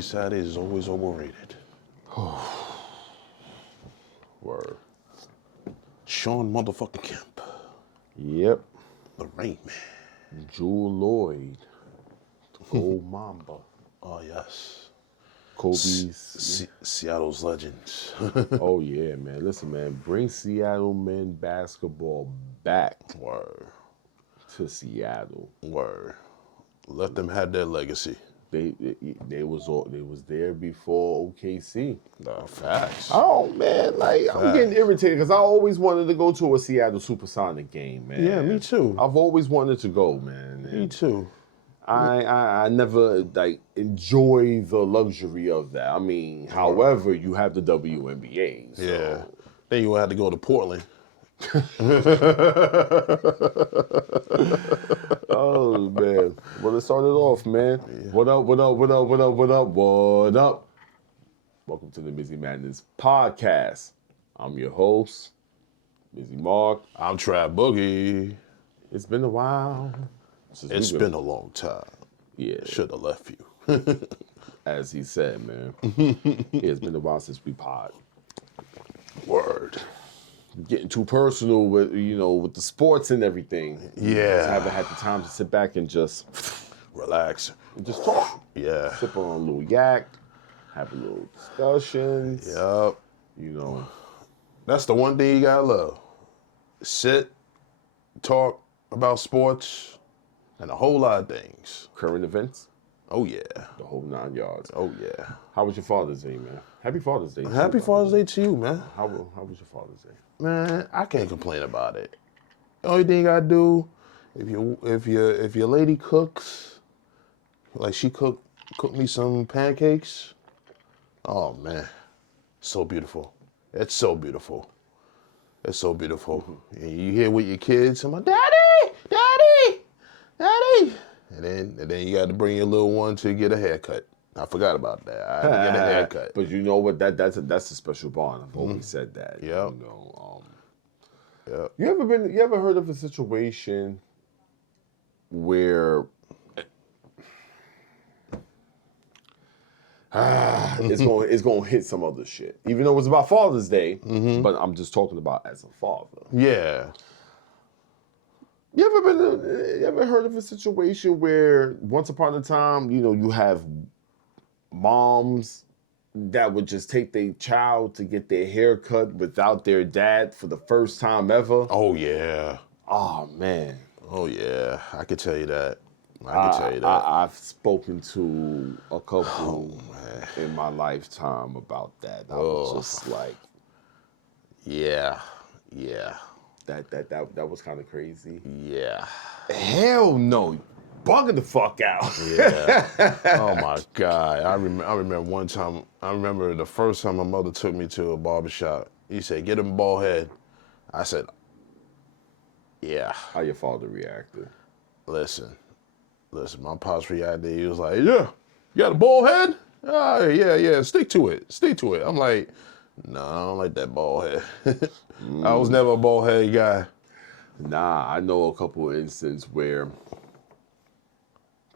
Dirty Saturdays is always overrated. Word. Sean motherfucking Kemp. Yep. The Rain Man. Jewel Lloyd. The Gold Mamba. Oh, yes. Kobe's. Seattle's legends. Oh, yeah, man. Listen, man. Bring Seattle men basketball back. Word. To Seattle. Word. Let them have their legacy. They was there before OKC. No, facts. Oh man, like facts. I'm getting irritated because I always wanted to go to a Seattle Supersonic game, man. Yeah, me too. I've always wanted to go, man. Me too. I never like enjoy the luxury of that. I mean, however, you have the WNBA. So. Yeah. Then you had to go to Portland. Oh man. Well, let's start it off, man. Yeah. What up? Welcome to the Mizzie Madness podcast. I'm your host, Mizzie Mark. I'm Trap Boogie. It's been a while. It's been a long time. Yeah. Should have left you. As he said, man. It's been a while since we pod. Word. Getting too personal with with the sports and everything. Yeah. I haven't had the time to sit back and just relax and just talk. Yeah. Sip on a little yak, have a little discussions. Yep. That's the one thing you gotta love. Sit, talk about sports, and a whole lot of things. Current events. Oh yeah. The whole 9 yards. Oh yeah. How was your Father's Day, man? Happy Father's Day. Happy Father's Day to you, man. How was your Father's Day? Man, I can't complain about it. The only thing I do, if your lady cooks, like she cooked me some pancakes. Oh man, so beautiful. It's so beautiful. It's so beautiful. And you hear with your kids, I'm like, Daddy, Daddy, Daddy. And then you got to bring your little one to get a haircut. I forgot about that. I had to get a haircut. But you know what? That's a special bond. I've always said that. Yeah. You ever heard of a situation where it's going to hit some other shit, even though it's about Father's Day. But I'm just talking about as a father. Yeah. You ever heard of a situation where once upon a time, you have moms that would just take their child to get their hair cut without their dad for the first time ever? Oh, yeah. Oh, man. Oh, yeah. I could tell you that. I've spoken to a couple in my lifetime about that. I was just like... Yeah. That was kind of crazy. Yeah. Hell no. Bugging the fuck out. Yeah. Oh my God. I remember one time, the first time my mother took me to a barbershop. He said, get him a bald head. I said, yeah. How your father reacted? Listen, my pops reacted. He was like, yeah, you got a bald head? Yeah, stick to it. I'm like, no, I don't like that bald head. I was never a bald head guy. Nah, I know a couple of instances where,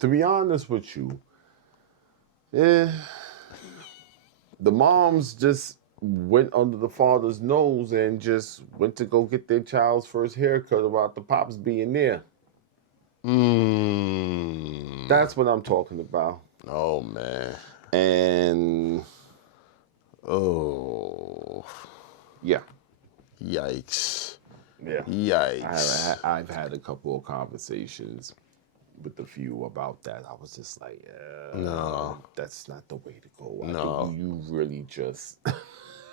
to be honest with you, the moms just went under the father's nose and just went to go get their child's first haircut without the pops being there. That's what I'm talking about. Oh, man. And... oh. Yeah. Yikes. Yeah. Yikes. I've had a couple of conversations with a few about that. I was just like, no, that's not the way to go. No. You really just...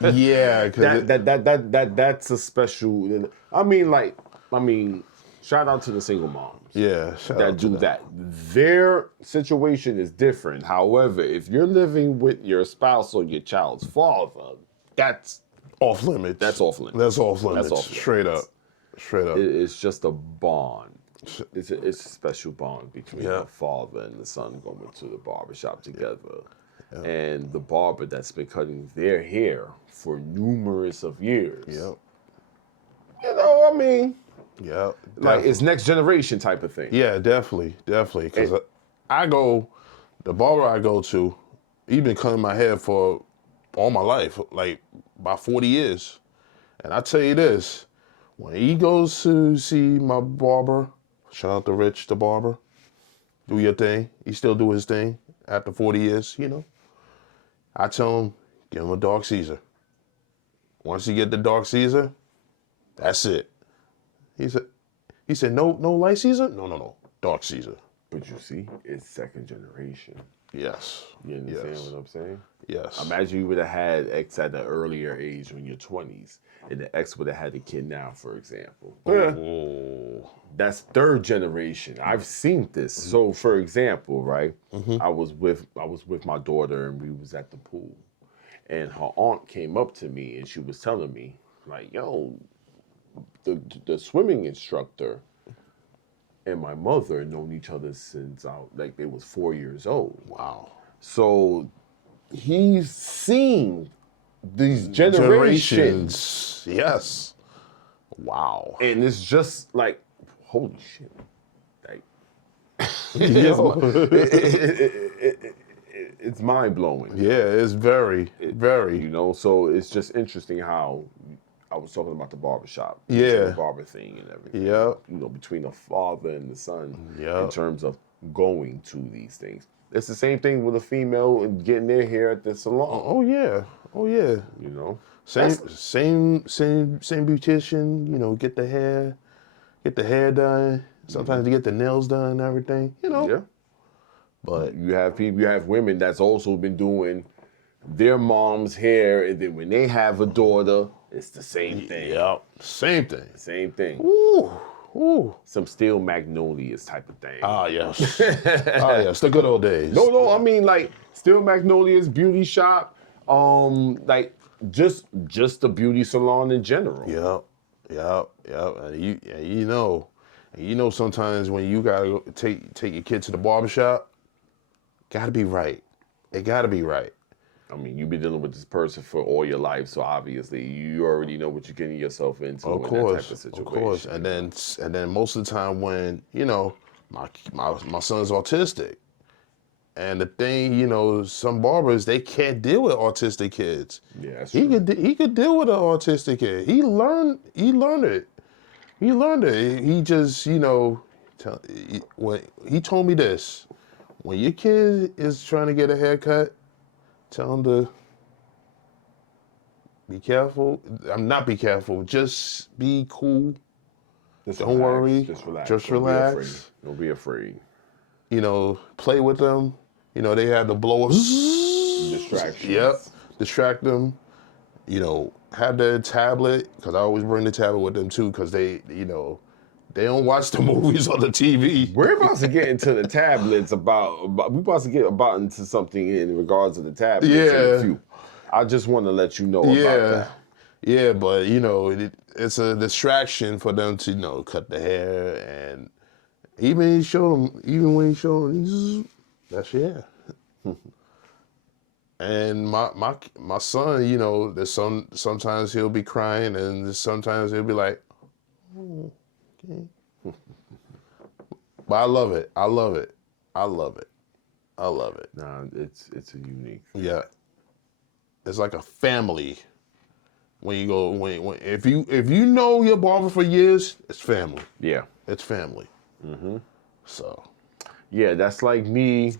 yeah. That's a special... I mean, shout out to the single moms. Yeah, that do that. Their situation is different. However, if you're living with your spouse or your child's father, that's off limits. That's off limits. That's off limits. Straight up. It's just a bond. It's a special bond between the father and the son going to the barbershop together. Yeah. And the barber that's been cutting their hair for numerous of years. Yep. I mean... yeah, like it's next generation type of thing. Yeah, definitely. Because the barber I go to, he been cutting my hair for all my life, like about 40 years. And I tell you this, when he goes to see my barber, shout out to Rich, the barber, do your thing. He still do his thing after 40 years, you know. I tell him, give him a dark Caesar. Once you get the dark Caesar, that's it. He said, no light Caesar? No, dark Caesar. But you see, it's second generation. Yes. You understand what I'm saying? Yes. Imagine you would have had X at an earlier age when you're 20s, and the X would have had a kid now, for example. Oh. That's third generation. I've seen this. So, for example, right, I was with my daughter, and we was at the pool, and her aunt came up to me, and she was telling me, like, yo, the swimming instructor and my mother known each other since like they was 4 years old. Wow. So he's seen these generations. Yes. Wow. And it's just like, holy shit. Like, it's mind blowing. Yeah, it's very. You know, so it's just interesting how I was talking about the barbershop. Yeah. The barber thing and everything. Yeah. You know, between the father and the son Yeah. in terms of going to these things. It's the same thing with a female and getting their hair at the salon. Oh yeah. Oh yeah. You know? Same beautician, you know, get the hair done. Sometimes you get the nails done and everything, you know. Yeah. But You have women that's also been doing their mom's hair, and then when they have a daughter, it's the same thing. yeah, same thing. Same thing. Ooh. Ooh. Some steel magnolias type of thing. Ah, yes. The good old days. No, I mean like Steel Magnolias Beauty Shop, like just the beauty salon in general. Yep. And you know sometimes when you gotta go take your kid to the barbershop, gotta be right. It gotta be right. I mean, you've been dealing with this person for all your life, so obviously you already know what you're getting yourself into in that type of situation. Of course. And then most of the time when, you know, my son's autistic. And the thing, you know, some barbers, they can't deal with autistic kids. Yeah, that's he true. he could deal with an autistic kid. He learned it. He just, you know, when he told me this, when your kid is trying to get a haircut, tell him to be careful. Not be careful. Just be cool. Don't worry. Just relax. Just relax. Don't be afraid. You know, play with them. You know, they have the blow up. Distractions. Yep. Distract them. You know, have their tablet, because I always bring the tablet with them too, because they, you know, they don't watch the movies on the TV. We're about to get into the tablets we're about to get into something in regards to the tablets. Yeah. I just want to let you know about that. Yeah, but you know, it's a distraction for them to, you know, cut the hair, and even when he show them, that's your hair. And my son, you know, sometimes he'll be crying, and sometimes he'll be like, oh, okay. But I love it. Nah, it's a unique. Yeah. It's like a family. When you go, if you know your barber for years, it's family. Yeah. It's family. Mm-hmm. So. Yeah, that's like me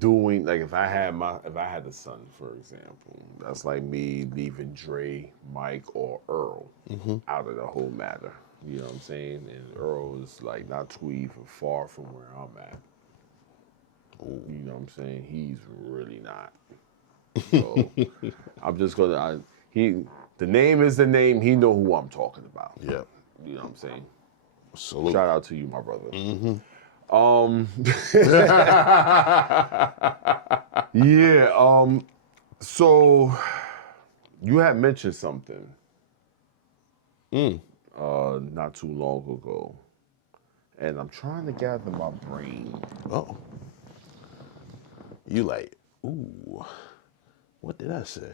doing, like if I had a son, for example, that's like me leaving Dre, Mike, or Earl out of the whole matter. You know what I'm saying? And Earl is like not too even far from where I'm at. Ooh. You know what I'm saying? He's really not. So I'm just gonna. The name is the name. He know who I'm talking about. Yeah. You know what I'm saying? Salute. Shout out to you, my brother. Mm-hmm. Yeah. So you had mentioned something. Not too long ago, and I'm trying to gather my brain. Oh. You like, ooh, what did I say?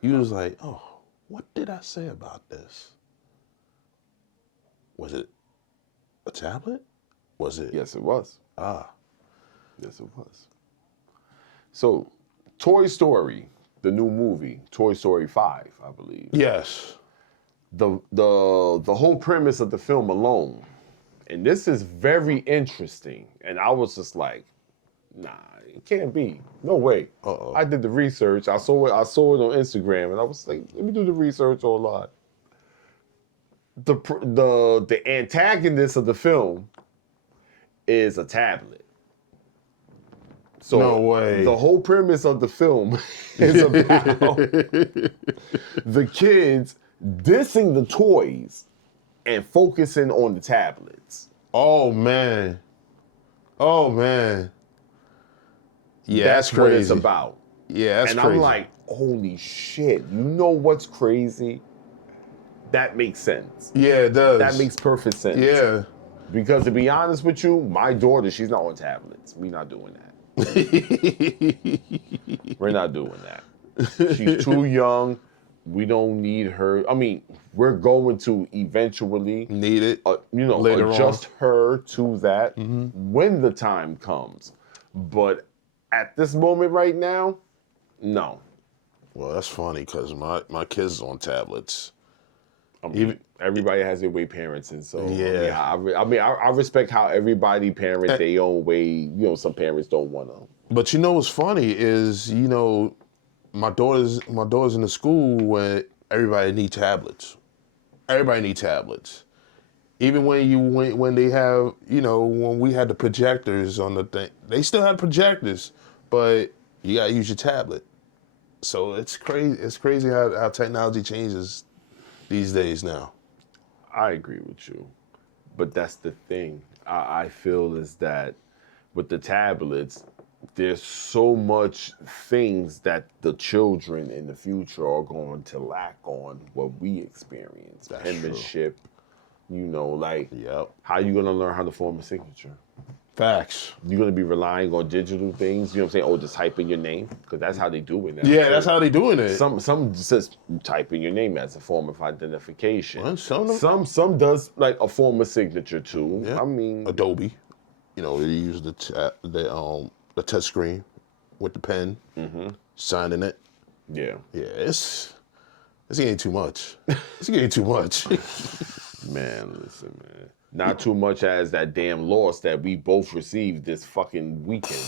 You was like, oh, what did I say about this? Was it A tablet? Was it? Yes, it was. Ah. Yes, it was. So, Toy Story, the new movie, Toy Story 5, I believe. Yes. The whole premise of the film alone, and this is very interesting. And I was just like, nah, it can't be. No way. Uh-oh. I did the research. I saw it on Instagram, and I was like, let me do the research online. The antagonist of the film is a tablet. So No way. The whole premise of the film is about the kids dissing the toys and focusing on the tablets. Oh, man. Oh, man. Yeah, That's crazy. what it's about. Yeah, that's and crazy. I'm like, holy shit. You know what's crazy? That makes sense. Yeah, it does. That makes perfect sense. Yeah. Because to be honest with you, my daughter, she's not on tablets. We're not doing that. We're not doing that. She's too young. We don't need her. I mean, we're going to eventually Need it. later adjust her to that when the time comes. But at this moment right now, no. Well, that's funny because my kids is on tablets. I mean, everybody has their way parents, and so Yeah. I respect how everybody parents their own way. You know, some parents don't want to. But you know what's funny is, my daughter's in the school where everybody need tablets. Everybody need tablets. Even when they have, when we had the projectors on the thing, they still had projectors, but you gotta use your tablet. So it's crazy. It's crazy how technology changes these days now. I agree with you, but that's the thing. I feel is that with the tablets, there's so much things that the children in the future are going to lack on what we experience. That's Penmanship, Yep. how you gonna learn how to form a signature? Facts. You're gonna be relying on digital things. You know what I'm saying? Oh, just type in your name, because that's how they do it now. Yeah, that's how they doing it. Some just type in your name as a form of identification. Well, Some does like a form of signature too. Yeah. I mean, Adobe, they use the touch screen with the pen, signing it. yeah, Yeah, it's getting too much. It's getting too much. man, listen, man. Not too much as that damn loss that we both received this fucking weekend.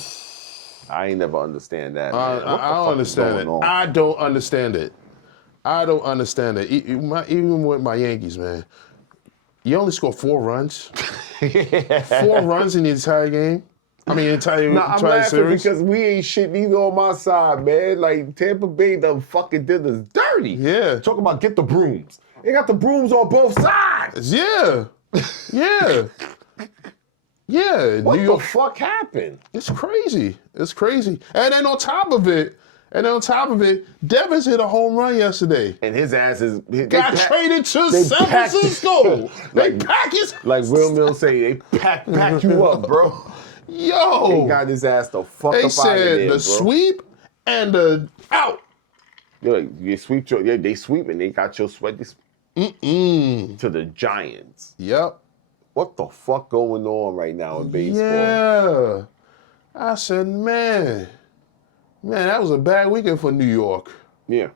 I ain't never understand that. Man. I don't understand it. I don't understand it. I don't understand it. Even with my Yankees, man. You only score 4 runs. 4 runs in the entire game. I mean, entire I'm laughing series. because we ain't shit neither on my side, man. Like, Tampa Bay done fucking did us dirty. Yeah. Talk about get the brooms. They got the brooms on both sides. Yeah. Yeah. Yeah. What New York. the fuck happened? It's crazy. It's crazy. And then on top of it, Devins hit a home run yesterday. And his ass is... Got traded to San Francisco. They pack his... Like Will Mills say, they pack you up, bro. Yo. They got his ass the fuck up out of there, They said bro. the sweep and the out. They sweep they sweep and they got your sweat to the Giants. Yep. What the fuck going on right now in baseball? Yeah. I said, man, that was a bad weekend for New York. Yeah.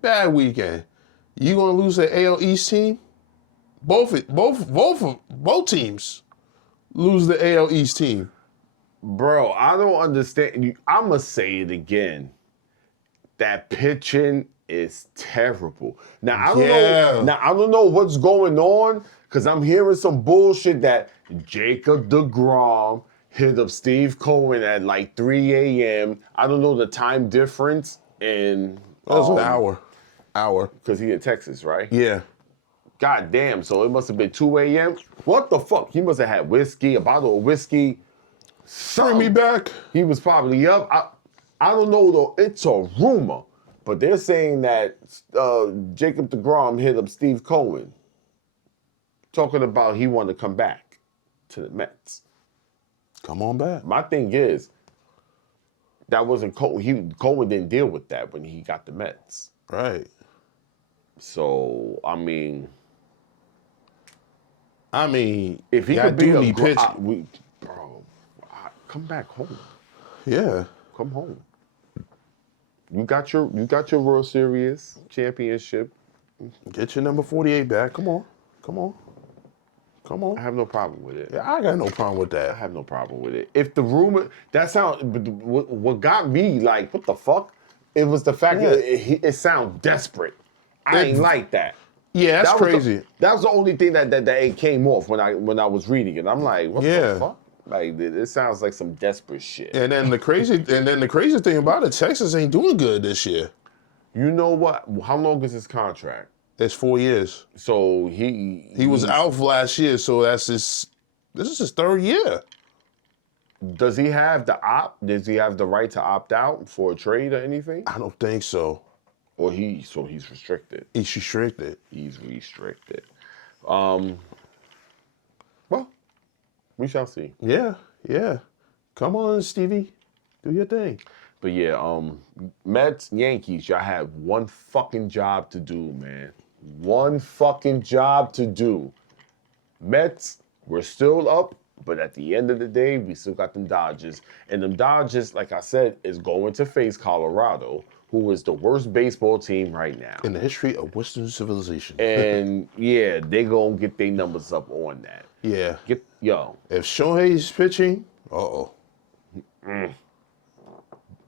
Bad weekend. You gonna lose the AL East team? Both teams lose the AL East team. Bro, I don't understand. I'ma say it again. That pitching is terrible. Now I don't know. Now I don't know what's going on because I'm hearing some bullshit that Jacob deGrom hit up Steve Cohen at like 3 a.m. I don't know the time difference and That was an hour. Because he in Texas, right? Yeah. God damn, so it must have been 2 a.m. What the fuck? He must have had whiskey, a bottle of whiskey. Bring me back. He was probably up. I don't know though. It's a rumor, but they're saying that Jacob deGrom hit up Steve Cohen, talking about he wanted to come back to the Mets. Come on back. My thing is, that wasn't Cohen. Cohen didn't deal with that when he got the Mets. Right. So I mean, I mean, If he y'all could be do a need pitching. come back home. Yeah. Come home. You got your World Series championship. Get your number 48 back. Come on. Come on. Come on. I have no problem with it. Yeah, I got no problem with I that. have no problem with it. If the rumor what got me like, what the fuck? It was the fact that it sounds desperate. I ain't like that. Yeah, that's crazy. That was the only thing that it came off when I was reading it. I'm like, what the fuck? Like it sounds like some desperate shit. And then the crazy thing about it, Texas ain't doing good this year. You know what? How long is his contract? It's 4 years. So he was out last year, so this is his third year. Does he have the Does he have the right to opt out for a trade or anything? I don't think so. Or he's restricted. He's restricted. He's restricted. Well, we shall see. Yeah, yeah. Come on, Stevie. Do your thing. But yeah, Mets, Yankees, y'all have one fucking job to do, man. One fucking job to do. Mets, we're still up, but at the end of the day, we still got them Dodgers. And them Dodgers, like I said, is going to face Colorado, who is the worst baseball team right now. In the history of Western civilization. And yeah, they gonna get their numbers up on that. Yeah. If Shohei's pitching,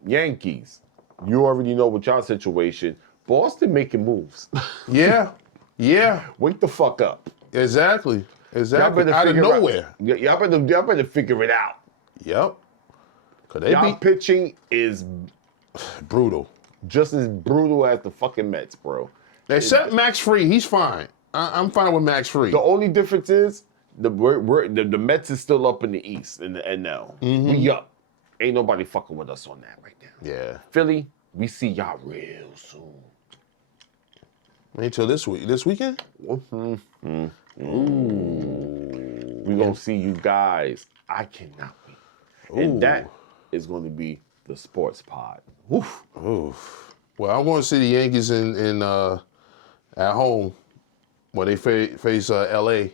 Yankees, you already know what y'all situation. Boston making moves. Yeah. Yeah. Wake the fuck up. Exactly. Y'all Out of nowhere. Y'all better figure it out. Yep. Y'all pitching is brutal. Just as brutal as the fucking Mets, bro. Except Max Free, he's fine. I'm fine with Max Free. The only difference is the Mets is still up in the East in the NL. We up. Ain't nobody fucking with us on that right now. Yeah. Philly, we see y'all real soon. Until this weekend? Ooh. We gonna see you guys. I cannot wait. And that is going to be the sports pod. Oof. Well, I want to see the Yankees in at home when they face LA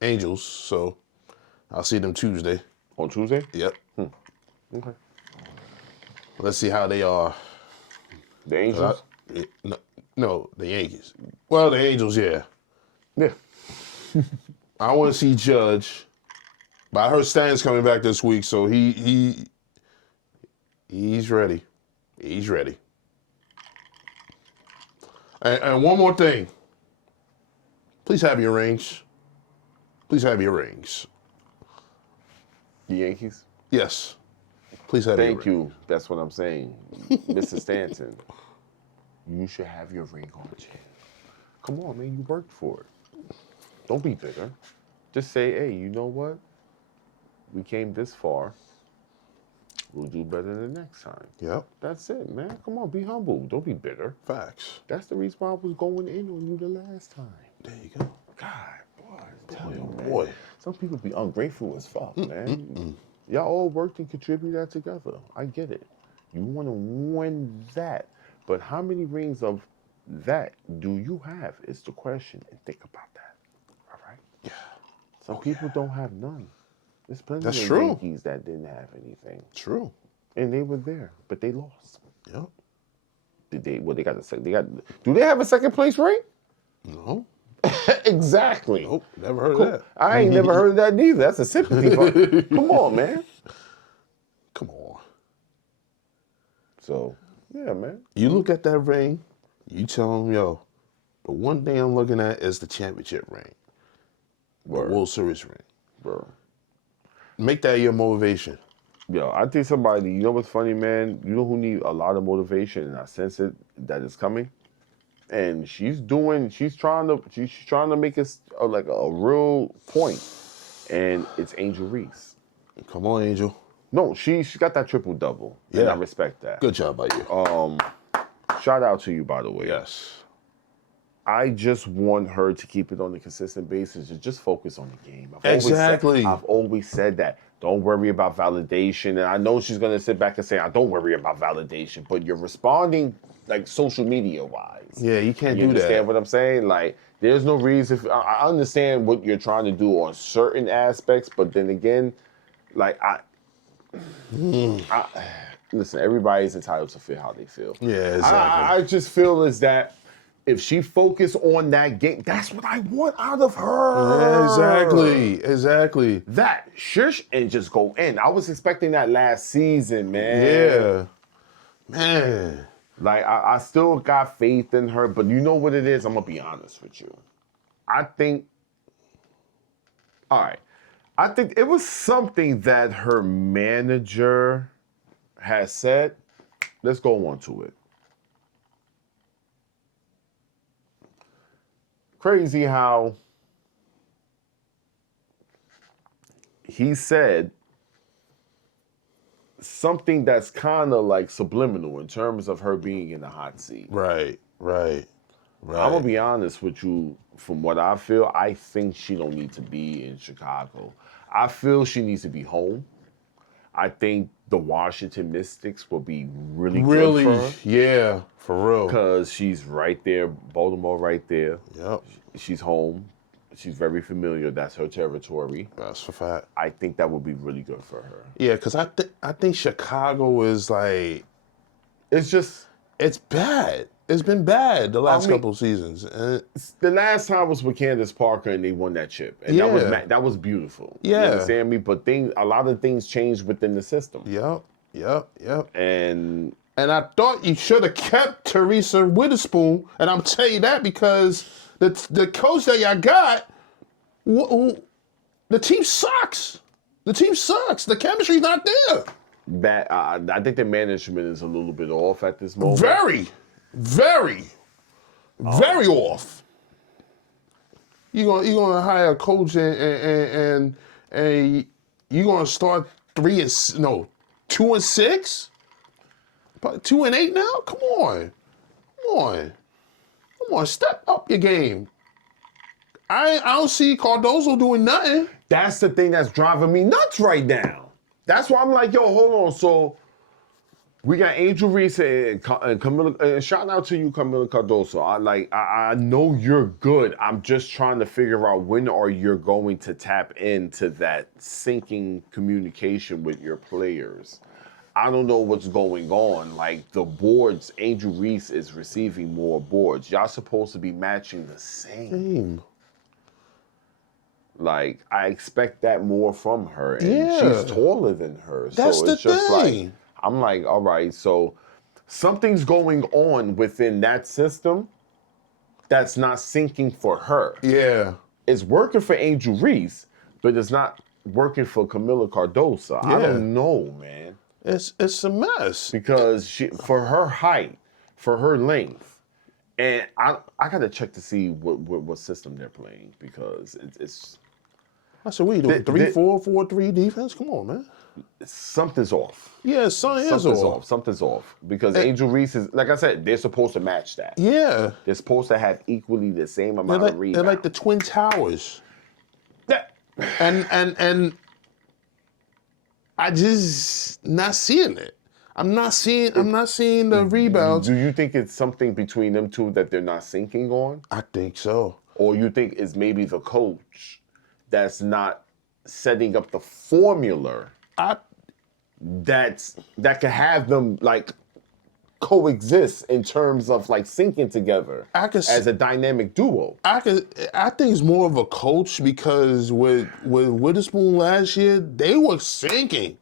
Angels. So I'll see them Tuesday. On Tuesday? Yep. Okay. Let's see how they are. The Angels? No, the Yankees. Well, the Angels, yeah. Yeah. I want to see Judge, but I heard Stan's coming back this week, so he's ready. He's ready. And one more thing. Please have your rings. Please have your rings. The Yankees? Yes. Please have your rings. Thank you. That's what I'm saying. Mr. Stanton, you should have your ring on, Jay. Come on, man. You worked for it. Don't be bitter. Just say, hey, you know what? We came this far. We'll do better the next time. Yep. That's it, man. Come on, be humble. Don't be bitter. Facts. That's the reason why I was going in on you the last time. There you go. God, boy, I tell you, man. Boy. Some people be ungrateful as fuck, man. Y'all all worked and contributed together. I get it. You want to win that. But how many rings of that do you have is the question. And think about that. All right? Yeah. Some people don't have none. There's plenty That's of true. Yankees that didn't have anything. True. And they were there, but they lost. Yep. Did they? Well, they got a second. Do they have a second place ring? No. Exactly. Nope. Never heard of that. I ain't never heard of that neither. That's a sympathy vote. Come on, man. Come on. So, yeah, man. You look at that ring, you tell them, yo, the one thing I'm looking at is the championship ring. The World Series ring. Bro. Make that your motivation. Yo, I think somebody, you know what's funny, man? You know who need a lot of motivation, and I sense it that it's coming. And she's trying to make it like a real point. And it's Angel Reese. Come on, Angel. No, she got that triple double. Yeah. And I respect that. Good job by you. Shout out to you, by the way. Yes. I just want her to keep it on a consistent basis and just focus on the game. I've always said that. Don't worry about validation. And I know she's going to sit back and say, I don't worry about validation, but you're responding like social media wise. Yeah, you can't You do that. understand what I'm saying? Like, There's no reason. I understand what you're trying to do on certain aspects, but then again, like listen, everybody's entitled to feel how they feel. Yeah, exactly. I just feel is that if she focused on that game, that's what I want out of her. Yeah, exactly. That shush and just go in. I was expecting that last season, man. Yeah, man. Like I still got faith in her, but you know what it is? I'm gonna be honest with you. I think it was something that her manager has said. Let's go on to it. Crazy how he said something that's kind of like subliminal in terms of her being in the hot seat. Right. I'm gonna be honest with you. From what I feel, I think she don't need to be in Chicago. I feel she needs to be home. I think the Washington Mystics will be really good for her. Yeah, for real. Because she's right there, Baltimore right there. Yep. She's home. She's very familiar. That's her territory. That's a fact. I think that would be really good for her. Yeah, because I think Chicago is like, it's bad. It's been bad the last couple of seasons. The last time was with Candace Parker and they won that chip. And that was beautiful. Yeah. You understand me? But a lot of things changed within the system. Yep. And I thought you should have kept Teresa Witherspoon, and I'm telling you that because the coach that y'all got, the team sucks. The team sucks. The chemistry's not there. I think the management is a little bit off at this moment. Very off. You're gonna hire a coach and you're gonna start 2-6, 2-8 now. Come on, step up your game. I don't see Cardozo doing nothing. That's the thing that's driving me nuts right now. That's why I'm like, yo, hold on. So we got Angel Reese and Camila. And shout out to you, Camila Cardoso. I know you're good. I'm just trying to figure out when are you going to tap into that syncing communication with your players. I don't know what's going on. Like the boards, Angel Reese is receiving more boards. Y'all supposed to be matching the same. Like, I expect that more from her. And she's taller than her. That's so it's the just thing. like, I'm like, all right, so something's going on within that system that's not syncing for her. Yeah. It's working for Angel Reese, but it's not working for Camila Cardoso. I don't know, man. It's a mess. Because for her height, for her length, and I got to check to see what system they're playing because it's. I said, we do 3-4-4-3 defense. Come on, man. Something's off. Yeah, something's off. Something's off because Angel Reese is, like I said, they're supposed to match that. Yeah, they're supposed to have equally the same amount of rebounds. They're like the Twin Towers. And I just not seeing it. I'm not seeing the rebounds. Do you think it's something between them two that they're not syncing on? I think so. Or you think it's maybe the coach that's not setting up the formula that can have them like coexist in terms of like syncing together as a dynamic duo. I think it's more of a coach because with Witherspoon last year, they were syncing.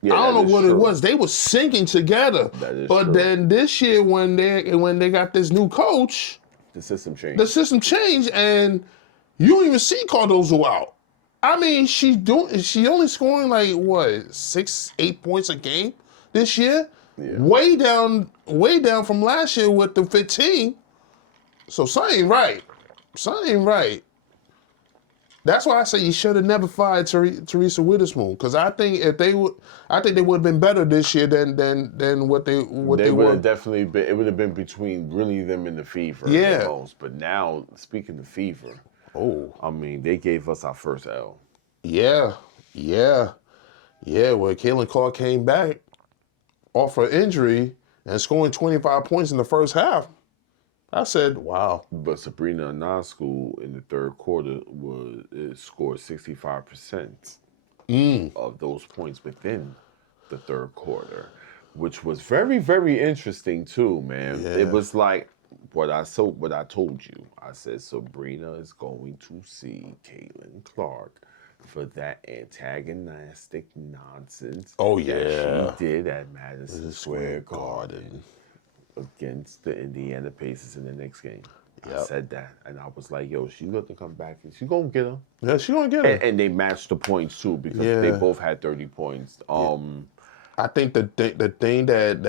Yeah, I don't know what it was. They were syncing together. That is but true. Then this year when they got this new coach, the system changed. And you don't even see Cardozo out. I mean, she only scoring like what 6-8 points a game this year. Yeah. Way down from last year with the 15. So something ain't right. That's why I say you should have never fired Teresa Witherspoon because I think they would have been better this year than what they would were. Have definitely been. It would have been between really them and the Fever. Yeah. The most. But now speaking of Fever, I mean they gave us our first L. Yeah. Where Caitlin Clark came back off her injury and scoring 25 points in the first half. I said, wow. But Sabrina Ionescu in the third quarter scored 65% of those points within the third quarter, which was very, very interesting too, man. It Yeah. was like what I told you. I said Sabrina is going to see Caitlin Clark for that antagonistic nonsense Oh, that yeah. she did at Madison Square Garden against the Indiana Pacers in the next game. I Yep. said that, and I was like, "Yo, she's going to come back and she's going to get her." Yeah, she gonna get it. And they matched the points too because they Yeah. both had 30 points. I think the thing that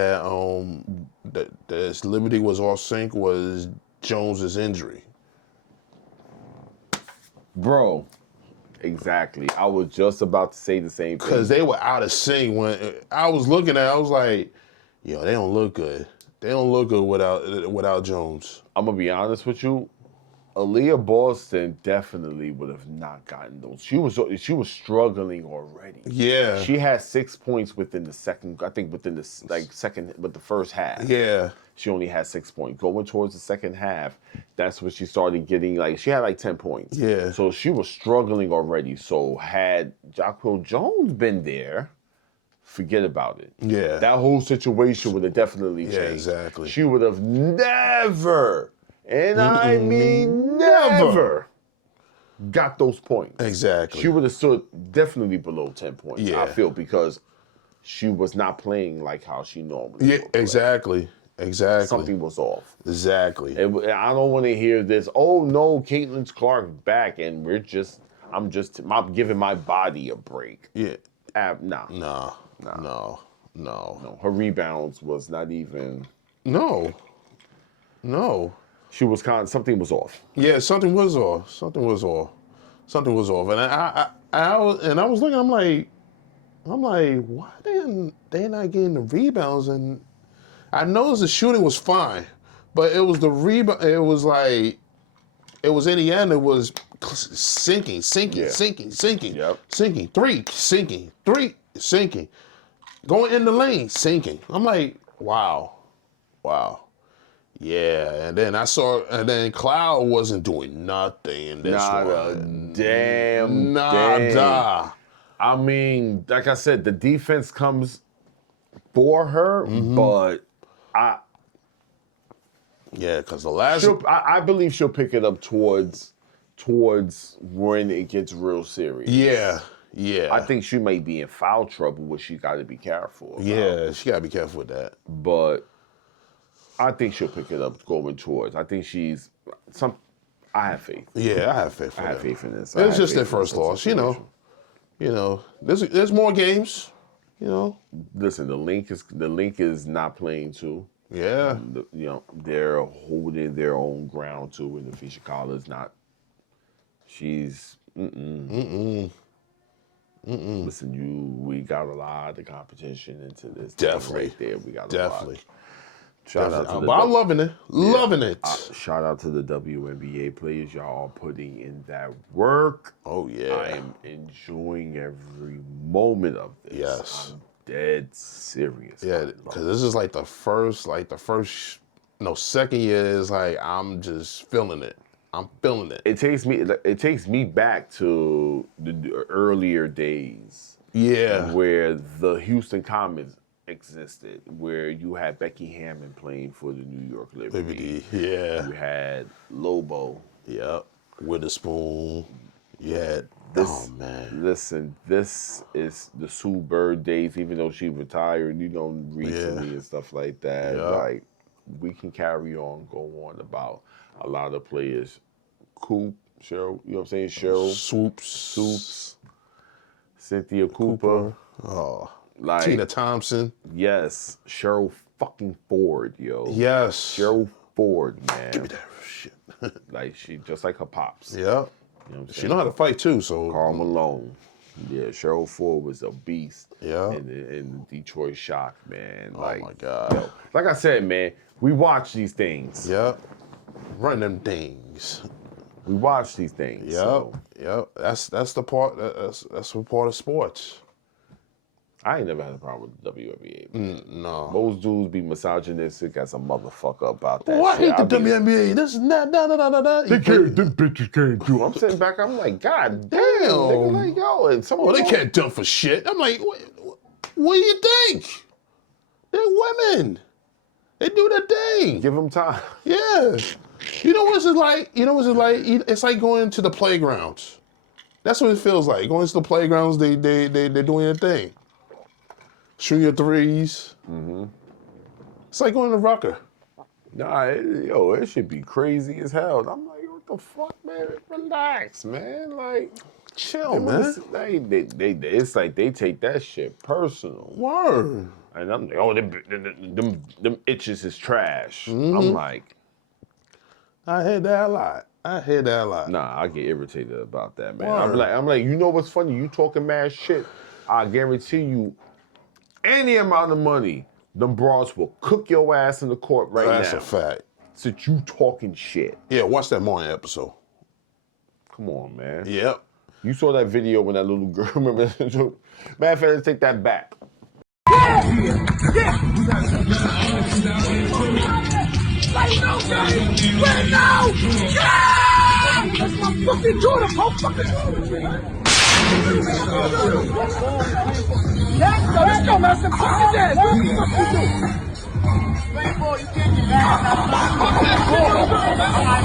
Liberty was off sync was Jones's injury. Bro, exactly. I was just about to say the same thing. Because they were out of sync when I was looking at it, I was like, yo, they don't look good. They don't look good without Jones. I'm gonna be honest with you. Aaliyah Boston definitely would have not gotten those. She was struggling already. Yeah. She had 6 points within the second. I think within the the first half. Yeah. She only had 6 points. Going towards the second half, that's when she started getting she had 10 points. Yeah. So she was struggling already. So had Jacqueline Jones been there, forget about it. Yeah. That whole situation would have definitely changed. Yeah, exactly. She would have never, and I mean never, got those points. Exactly. She would have stood definitely below 10 points, Yeah. I feel, because she was not playing like how she normally Yeah, would play. Exactly. Something was off. Exactly. I don't want to hear this, oh no, Caitlin Clark back, and I'm giving my body a break. Yeah. Nah. No. Her rebounds was not even. No. She was something was off. Yeah, something was off. And I was looking, I'm like, why they not getting the rebounds? And I noticed the shooting was fine, but it was the rebound. It was Indiana was sinking, Yeah. sinking, Yep. sinking, three, sinking, going in the lane, sinking. I'm like, wow. Yeah, and then Cloud wasn't doing nothing in this Not a one. damn thing. Nada. I mean, like I said, the defense comes for her, but Yeah, because the last. I believe she'll pick it up towards when it gets real serious. Yeah. I think she may be in foul trouble, which she got to be careful about. Yeah, she gotta be careful with that. But I think she'll pick it up going towards. I think I have faith. Yeah, I have faith. I have faith in this. It's just their first loss, you know. There's more games, you know. Listen, the link is not playing too. Yeah. They're holding their own ground too, and the Fisher Collins not. She's. Listen, we got a lot of competition into this. Definitely. Right there, we got Definitely. a lot. Shout out to But I'm loving it. Loving it. Shout out to the WNBA players. Y'all are putting in that work. Oh yeah. I am enjoying every moment of this. Yes. I'm dead serious. Yeah, because this is second year is I'm just feeling it. I'm feeling it. It takes me back to the earlier days. Yeah. Where the Houston Comets existed, where you had Becky Hammond playing for the New York Liberty. Yeah. You had Lobo. Yep. Witherspoon. Yeah. Oh man. Listen, this is the Sue Bird days, even though she retired, recently and stuff like that. Yeah. Like, we can carry on, go on about a lot of players. Coop, Cheryl, you know what I'm saying? Cheryl. Swoops. Cynthia Cooper. Oh. Like, Tina Thompson. Yes. Cheryl fucking Ford, yo. Yes. Cheryl Ford, man. Give me that shit. Like, she just like her pops. Yeah. You know what I'm saying? She know how to fight too, so. Karl Malone. Yeah, Cheryl Ford was a beast. Yeah. In the Detroit Shock, man. Oh Like, my God. like I said, man, we watch these things. Yep. Run them things. We watch these things. Yep. So. Yep. That's the part. That's a part of sports. I ain't never had a problem with the WNBA. Man. No. Most dudes be misogynistic as a motherfucker about that Oh, I shit. hate the WNBA. This is not, They can't, them bitches can't do. I'm sitting back, I'm like, God damn, nigga, like, yo. And oh, they can't dunk for shit. I'm like, what do you think? They're women. They do their thing. Give them time. Yeah. You know what it's like? It's like going to the playgrounds. That's what it feels like. Going to the playgrounds, they're doing their thing. Shooting your threes. Mm-hmm. It's like going to Rucker. Nah, it should be crazy as hell. And I'm like, what the fuck, man? Relax, man. Like, chill, man. It's like they take that shit personal. Word. And I'm like, oh, them itches is trash. Mm-hmm. I'm like, I hear that a lot. Nah, I get irritated about that, man. I'm like, you know what's funny? You talking mad shit. I guarantee you, any amount of money, them bras will cook your ass in the court right now. That's a fact. Since you talking shit. Yeah, watch that morning episode. Come on, man. Yep. You saw that video when that little girl, remember that joke? Matter of fact, let's take that back. Yeah! Like, no, wait, no! Yeah! That's my fucking daughter, let's go, man. Some fucking dead. What the fuck you doing? Rainbow, you can't get mad.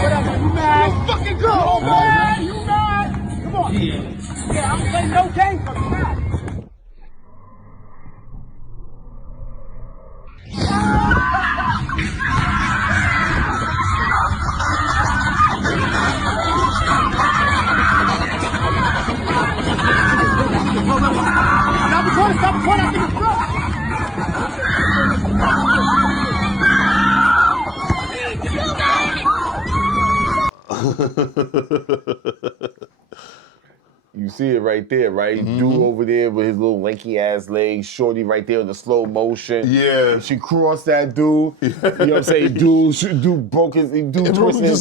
Whatever, you mad? Fucking go, man. You mad? Come on. Yeah, I'm playing no game, but you mad. Stop recording after the front. You see it right there, right? Mm-hmm. Dude over there with his little lanky ass legs, shorty right there in the slow motion. Yeah. And she crossed that dude. You know what I'm saying? Dude broke his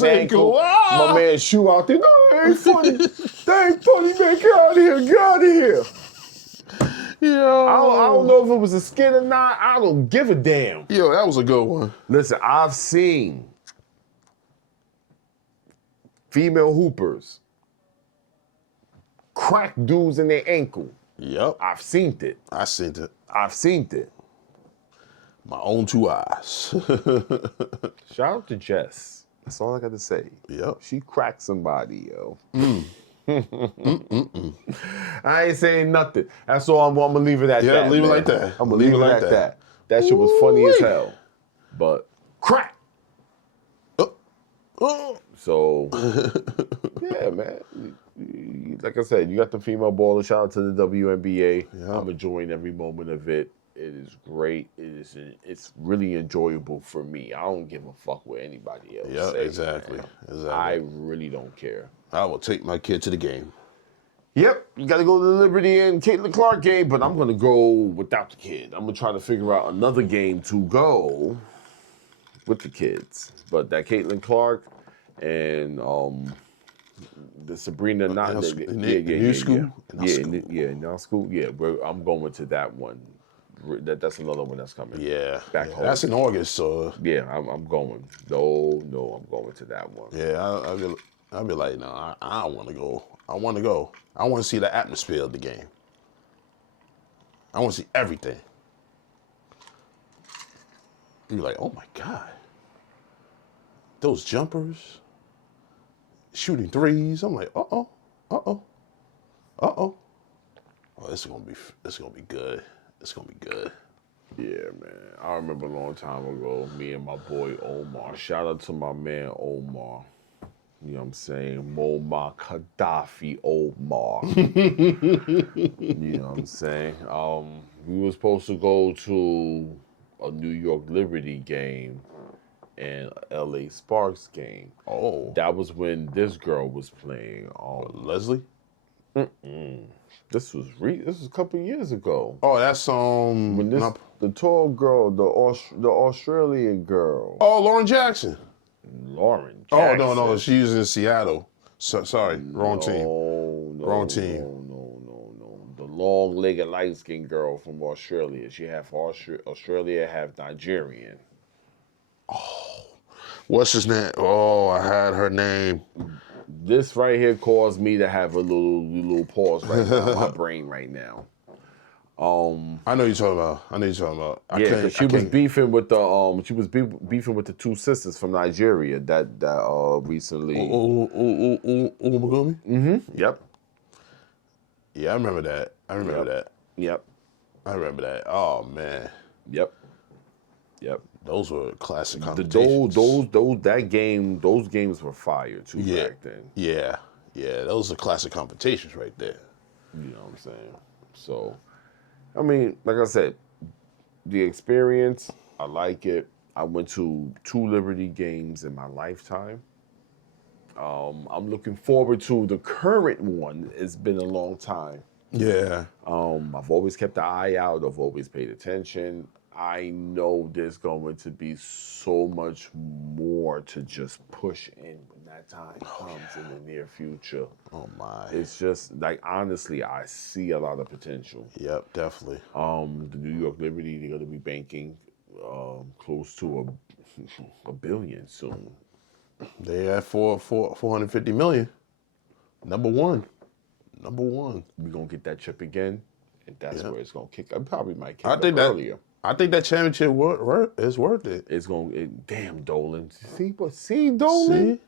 ankle. My man shoe out there. No, that ain't funny. That ain't funny, man. Get out of here. Get out of here. Yo. I don't know if it was a skit or not. I don't give a damn. Yo, that was a good one. Listen, I've seen female hoopers crack dudes in their ankle. Yep. I've seen it. I've seen it. My own two eyes. Shout out to Jess. That's all I got to say. Yep. She cracked somebody, yo. I ain't saying nothing. That's all I'm gonna leave it at that. Yeah, leave it man. like that. I'm gonna leave it like that. That shit was funny as hell. But crack. So yeah, man. Like I said, you got the female baller. Shout out to the WNBA. Yep. I'm enjoying every moment of it. It is great. It's really enjoyable for me. I don't give a fuck what anybody else says. Exactly. I really don't care. I will take my kid to the game. Yep, you got to go to the Liberty and Caitlin Clark game, but I'm going to go without the kid. I'm going to try to figure out another game to go with the kids. But that Caitlin Clark and the Sabrina New school? Now school. Yeah, I'm going to that one. That's another one that's coming. Yeah, back home. That's in August, so yeah, I'm going. No, I'm going to that one. Yeah, I'll be like, no, I don't want to go. I want to go. I want to see the atmosphere of the game. I want to see everything. You're like, oh my God, those jumpers, shooting threes. I'm like, oh, this is gonna be good. It's gonna be good. Yeah, man. I remember a long time ago, me and my boy Omar. Shout out to my man Omar. You know what I'm saying? Muammar Gaddafi Omar. You know what I'm saying? We were supposed to go to a New York Liberty game and a LA Sparks game. Oh. That was when this girl was playing. Leslie? This was a couple years ago. Oh, that's when the tall girl, the Australian girl. Oh, Lauren Jackson. Lauren Jackson. Oh no, she's in Seattle. Sorry, wrong team. No. Wrong team. No. The long-legged, light-skinned girl from Australia. She half Australia, half Nigerian. What's his name? Oh, I had her name. This right here caused me to have a little pause right now in my brain right now. I know you're talking about. Yeah, because she was beefing with the beefing with the two sisters from Nigeria that recently. Umagumi? Yep. Yeah, I remember that. Yep. I remember that. Oh man. Yep. Those were classic competitions. Those games were fire too back then. Yeah. Those are classic competitions right there. You know what I'm saying? So, I mean, like I said, the experience, I like it. I went to 2 Liberty games in my lifetime. I'm looking forward to the current one. It's been a long time. Yeah. I've always kept an eye out. I've always paid attention. I know there's going to be so much more to just push in when that time comes in the near future. Oh my. It's just like, honestly, I see a lot of potential. Yep, definitely. The New York Liberty, they're going to be banking close to a billion soon. They at 450 million. Number one. We're going to get that chip again, and that's where it's going to kick. I probably might kick earlier. I think that championship is worth it. It's going to, damn, Dolan. See, Dolan? See?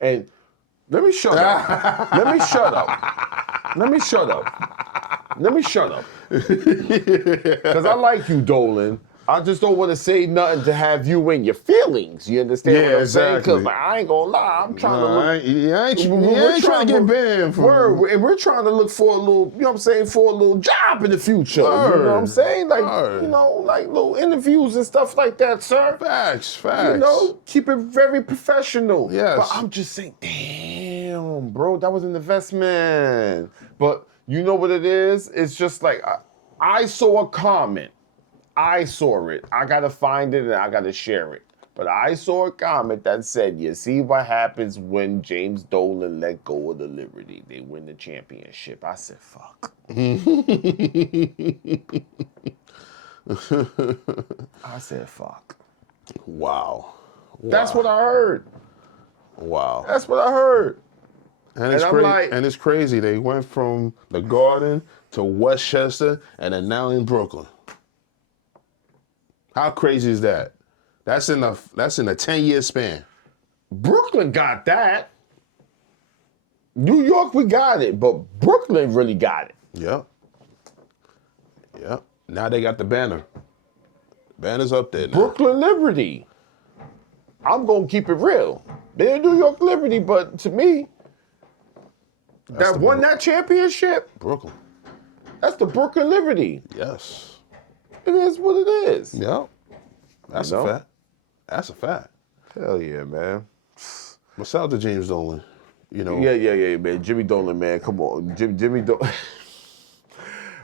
And let me shut up. Let me shut up. Because I like you, Dolan. I just don't want to say nothing to have you in your feelings. You understand what I'm saying? Because like, I ain't going to lie. I'm trying to look. I ain't trying to get banned. And we're trying to look for a little, you know what I'm saying, for a little job in the future. You know what I'm saying? Like, you know, like little interviews and stuff like that, sir. Facts. You know, keep it very professional. Yes. But I'm just saying, damn, bro, that was an investment. But you know what it is? It's just like, I saw a comment. I saw it. I got to find it and I got to share it. But I saw a comment that said, you see what happens when James Dolan let go of the Liberty. They win the championship. I said, fuck. I said, fuck. Wow. That's what I heard. Wow. That's what I heard. And it's crazy. They went from the Garden to Westchester and then now in Brooklyn. How crazy is that? That's in a 10-year span. Brooklyn got that. New York, we got it, but Brooklyn really got it. Yep. Now they got the banner. Banner's up there now. Brooklyn Liberty. I'm gonna keep it real. They're New York Liberty, but to me, that won that championship. Brooklyn. That's the Brooklyn Liberty. Yes. It is what it is. Yep. That's a fact. That's a fact. Hell yeah, man. But shout out to James Dolan. You know. Yeah, man. Jimmy Dolan, man. Come on. Jimmy Dolan.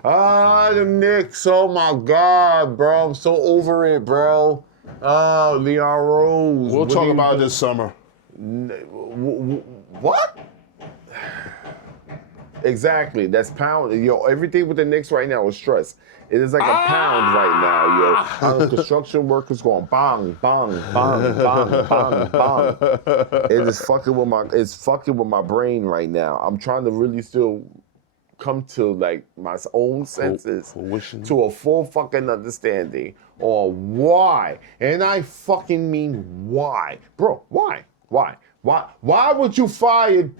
The Knicks. Oh my God, bro. I'm so over it, bro. Oh, Leon Rose. We'll talk about it this summer. What? Exactly. That's pound. Yo, everything with the Knicks right now is stress. It is like a pound right now, yo. The construction workers going bang, bang, bang, bang, bang, bang. It is fucking with my brain right now. I'm trying to really still come to like my own senses to a full fucking understanding on why. And I fucking mean why. Bro, why? Why would you fire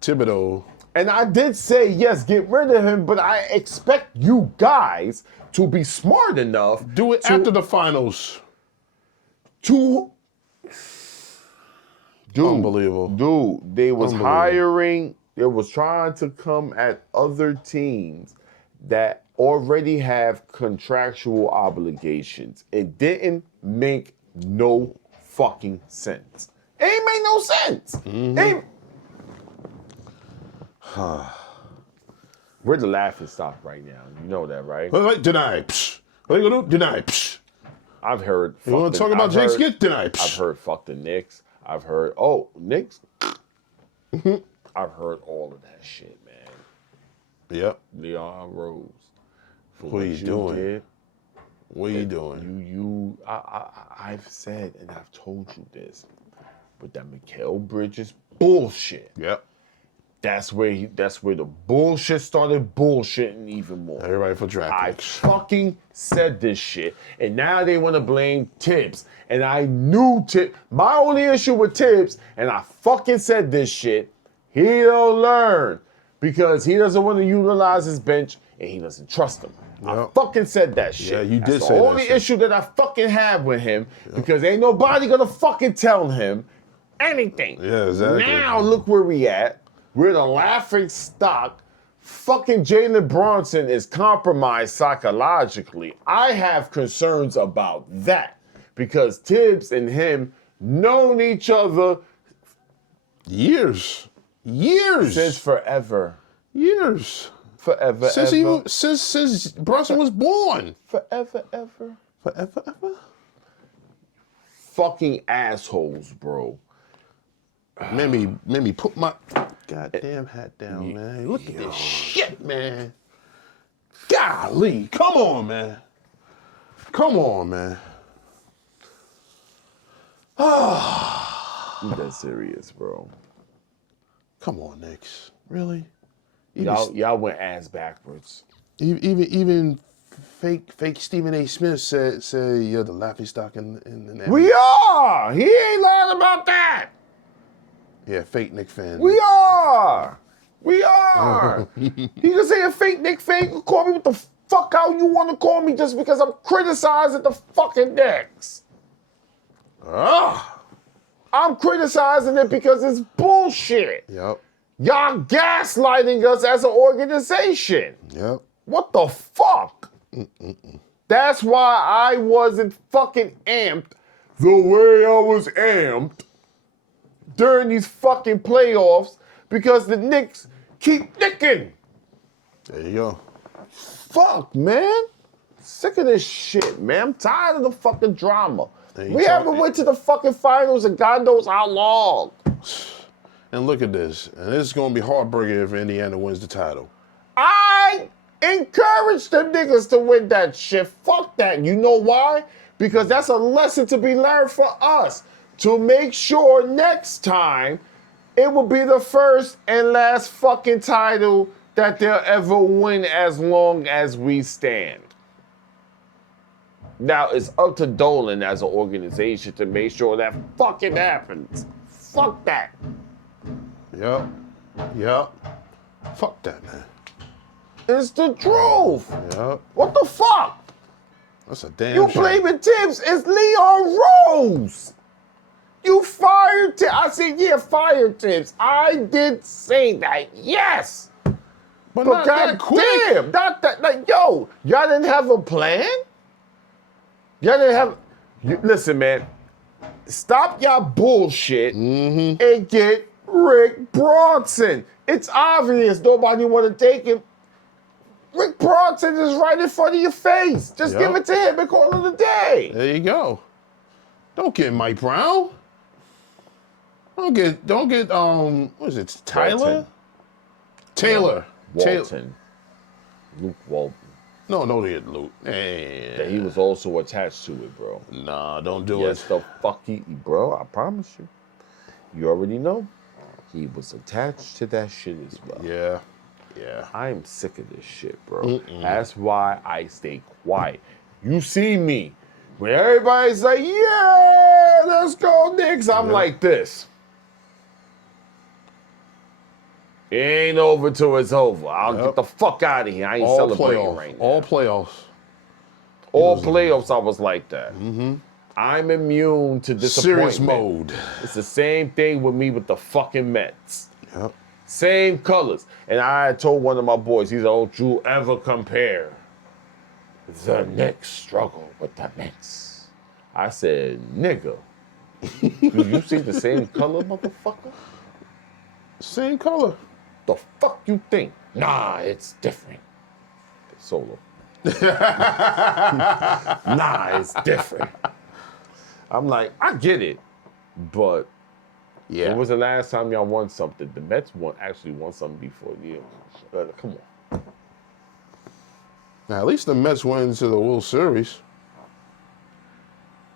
Thibodeau? And I did say, yes, get rid of him, but I expect you guys to be smart enough. Do it after the finals. Unbelievable. Dude, they was hiring, they was trying to come at other teams that already have contractual obligations. It didn't make no fucking sense. It ain't make no sense. Mm-hmm. We're the laughing stock right now. You know that, right? Deny. Psh. What are you gonna do? Deny. Psh. I've heard. You want to talk about Jake Skid? Deny. Psh. I've heard fuck the Knicks. I've heard Knicks. I've heard all of that shit, man. Yep. Leon Rose. For What are you doing? did, What are you doing? I've said and I've told you this, but that Mikal Bridges bullshit. Yep. That's where the bullshit started bullshitting even more. Everybody for draft I picks. fucking said this shit, and now they want to blame Tibbs. And I knew Tibbs. My only issue with Tibbs, and I fucking said this shit, he don't learn because he doesn't want to utilize his bench and he doesn't trust him. I Yep. fucking said that shit. Yeah, you did That's say the that only shit. issue that I fucking have with him because ain't nobody gonna fucking tell him anything. Yeah, exactly. Now look where we at. We're the laughing stock. Fucking Jalen Brunson is compromised psychologically. I have concerns about that because Tibbs and him known each other Years. since forever. Years. Forever, Since ever. since Brunson was born. Forever, ever. Forever, ever. Fucking assholes, bro. Made me put my goddamn hat down, man. Look at this shit, man. Golly, come on, man. Come on, man. You that serious, bro. Come on, Knicks. Really? Y'all went ass backwards. Even fake Stephen A. Smith said you're the laughing stock in the We are! He ain't lying about that! Yeah, fake Knick fan. We are! We are! You can say a fake Knick fan, you can call me what the fuck out you want to call me just because I'm criticizing the fucking Knicks. I'm criticizing it because it's bullshit. Yep. Y'all gaslighting us as an organization. Yep. What the fuck? That's why I wasn't fucking amped the way I was amped during these fucking playoffs because the Knicks keep nicking. There you go. Fuck, man. Sick of this shit, man. I'm tired of the fucking drama. Hey, We haven't went to the fucking finals in God knows how long. And look at this. And this is going to be heartbreaking if Indiana wins the title. I encourage the niggas to win that shit. Fuck that. You know why? Because that's a lesson to be learned for us. To make sure next time it will be the first and last fucking title that they'll ever win as long as we stand. Now, it's up to Dolan as an organization to make sure that fucking happens. Fuck that. Yep. Yep. Fuck that, man. It's the truth. Yep. What the fuck? That's a damn You shame. blaming Tibbs? It's Leon Rose. You fired Tibbs. I said, yeah, fire Tibbs. I did say that, yes. But But not that quick. goddamn, not that, like, yo, y'all didn't have a plan? Y'all didn't have, listen, man, stop y'all bullshit and get Rick Bronson. It's obvious nobody want to take him. Rick Bronson is right in front of your face. Just Yep. give it to him and call it a day. There you go. Don't get Mike Brown. Don't get what is it, Tyler? Walton. Taylor. Taylor. Walton. Luke Walton. No, they didn't loot. That he was also attached to it, bro. Nah, don't do Yes, it. the fuck he, bro, I promise you. You already know. He was attached to that shit as well. Yeah. Yeah. I am sick of this shit, bro. That's why I stay quiet. You see me. When everybody's like, yeah, let's go, Knicks, I'm like this. It ain't over till it's over. I'll get the fuck out of here. I ain't All celebrating playoffs. right now. All playoffs. All playoffs, I was like that. I'm immune to disappointment. Serious mode. It's the same thing with me with the fucking Mets. Yep. Same colors. And I told one of my boys, he's like, don't you ever compare the Knicks struggle with the Mets. I said, nigga, do you see the same color, motherfucker? Same color. The fuck you think? Nah, it's different. Solo. Nah, it's different. I'm like, I get it, but Yeah. when was the last time y'all won something? The Mets actually won something before you. Come on. Now, at least the Mets went into the World Series.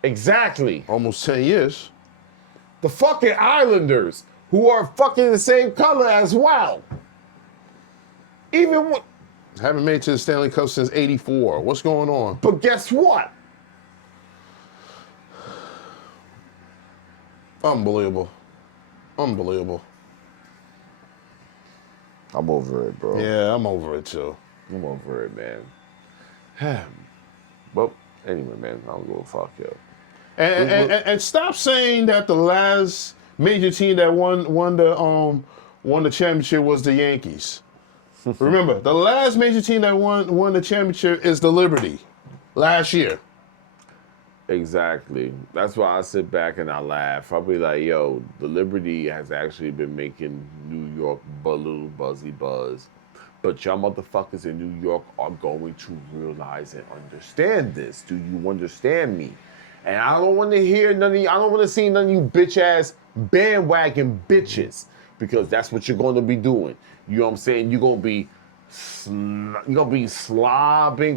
Exactly. Almost 10 years. The fucking Islanders, who are fucking the same color as well. Even what? Haven't made it to the Stanley Cup since '84. What's going on? But guess what? Unbelievable. Unbelievable. I'm over it, bro. Yeah, I'm over it too. I'm over it, man. Well, anyway, man, I don't give a fuck, yo. And stop saying that the last major team that won the championship was the Yankees. Remember, the last major team that won the championship is the Liberty last year. Exactly. That's why I sit back and I laugh. I'll be like, yo, the Liberty has actually been making New York a little buzz. But y'all motherfuckers in New York are going to realize and understand this. Do you understand me? And I don't want to hear none of you, I don't want to see none of you bitch ass bandwagon bitches. Because that's what you're going to be doing. You know what I'm saying? You're going to be slobbing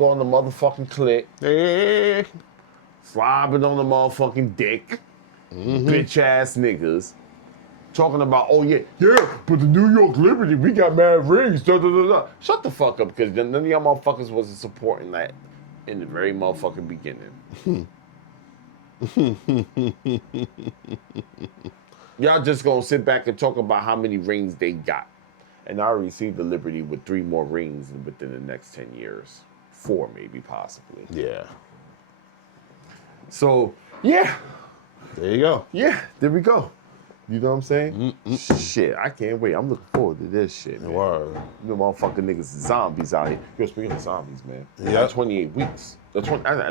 on the motherfucking click. Slobbing on the motherfucking dick. Bitch ass niggas. Talking about, oh yeah, but the New York Liberty, we got mad rings. Da, da, da, da. Shut the fuck up, because none of y'all motherfuckers wasn't supporting that in the very motherfucking beginning. Y'all just gonna sit back and talk about how many rings they got. And I already see the Liberty with 3 more rings within the next 10 years. 4 maybe, possibly. Yeah. So, yeah. There you go. Yeah, there we go. You know what I'm saying? Shit, I can't wait. I'm looking forward to this shit, man. Word. You know, motherfucking niggas, zombies out here. Yo, speaking of zombies, man. Yeah. 28 weeks. Not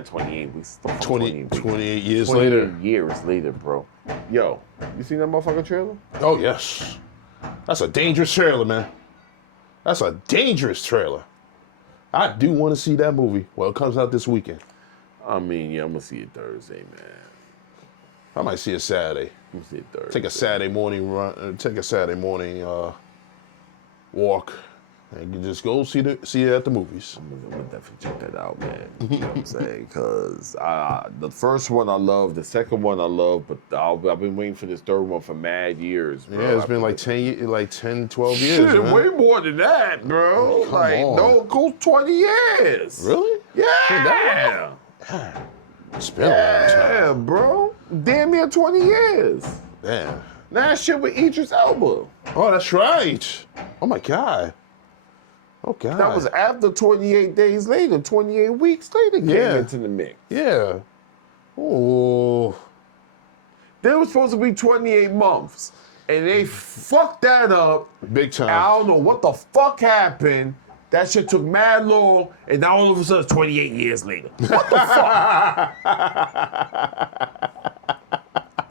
28 weeks. The fuck 28 years 28 later. years later, bro. Yo, you seen that motherfucking trailer? Oh, yes. That's a dangerous trailer, man. That's a dangerous trailer. I do want to see that movie. Well, it comes out this weekend. I mean, yeah, I'm gonna see it Thursday, man. I might see it Saturday. I'm gonna see it Thursday. Take a Saturday morning run. Take a Saturday morning walk, and you just go see it at the movies. I'm gonna definitely check that out, man. You know what I'm saying? Because the first one I love, the second one I love, but I've been waiting for this third one for mad years, bro. Yeah, it's been like 10, 12 years. Shit, man. way more than that, bro. Come on. No, go 20 years. Really? Yeah. It's been a long time. Yeah, bro. Damn near 20 years. Damn. Now that shit with Idris Elba. Oh, that's right. Oh my God. Oh God. That was after 28 days later, 28 weeks later came into the mix. Yeah. Oh. They were supposed to be 28 months. And they fucked that up. Big time. I don't know what the fuck happened. That shit took mad long, and now all of a sudden it's 28 years later. What the fuck?